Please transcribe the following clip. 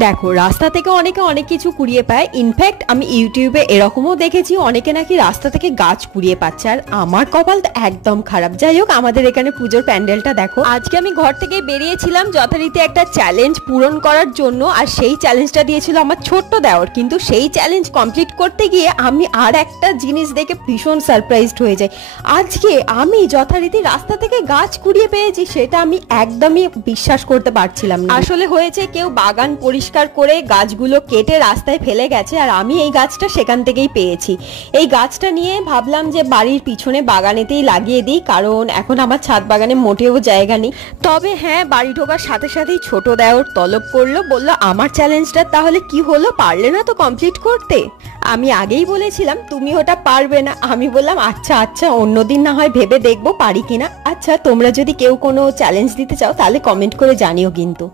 দেখো, রাস্তা থেকে অনেকে অনেক কিছু কুড়িয়ে পায়। ইনফ্যাক্ট আমি ইউটিউবে এরকমও দেখেছি অনেকে নাকি রাস্তা থেকে গাছ কুড়িয়ে পাচ্ছে, আর আমার কপাল তো একদম খারাপ। যাই হোক, আমাদের এখানে পুজোর প্যান্ডেলটা দেখো। আজকে আমি ঘর থেকে বেরিয়েছিলাম যথারীতি একটা চ্যালেঞ্জ পূরণ করার জন্য, আর সেই চ্যালেঞ্জটা দিয়েছিল আমার ছোট্ট দেওর। কিন্তু সেই চ্যালেঞ্জ কমপ্লিট করতে গিয়ে আমি আর একটা জিনিস দেখে ভীষণ সারপ্রাইজড হয়ে যাই। আজকে আমি যথারীতি রাস্তা থেকে গাছ কুড়িয়ে পেয়েছি, সেটা আমি একদমই বিশ্বাস করতে পারছিলাম না। আসলে হয়েছে, কেউ বাগান পরিষ্কার করে গাছগুলো কেটে রাস্তায় ফেলে গেছে, আর আমি এই গাছটা সেখান থেকেই পেয়েছি। এই গাছটা নিয়ে ভাবলাম যে বাড়ির পিছনে বাগানেতেই লাগিয়ে দিই, কারণ এখন আমার ছাদ বাগানে মোটেও জায়গা নেই। তবে হ্যাঁ, বাড়ি ঢোকার সাথে সাথেই ছোট দেওর তলব করলো, বললো আমার চ্যালেঞ্জটা তাহলে কি হলো, পারলে না তো কমপ্লিট করতে। আমি আগেই বলেছিলাম তুমি ওটা পারবে না। আমি বললাম আচ্ছা আচ্ছা, অন্যদিন না হয় ভেবে দেখবো পারি কিনা। আচ্ছা, তোমরা যদি কেউ কোনো চ্যালেঞ্জ দিতে চাও তাহলে কমেন্ট করে জানিও কিন্তু।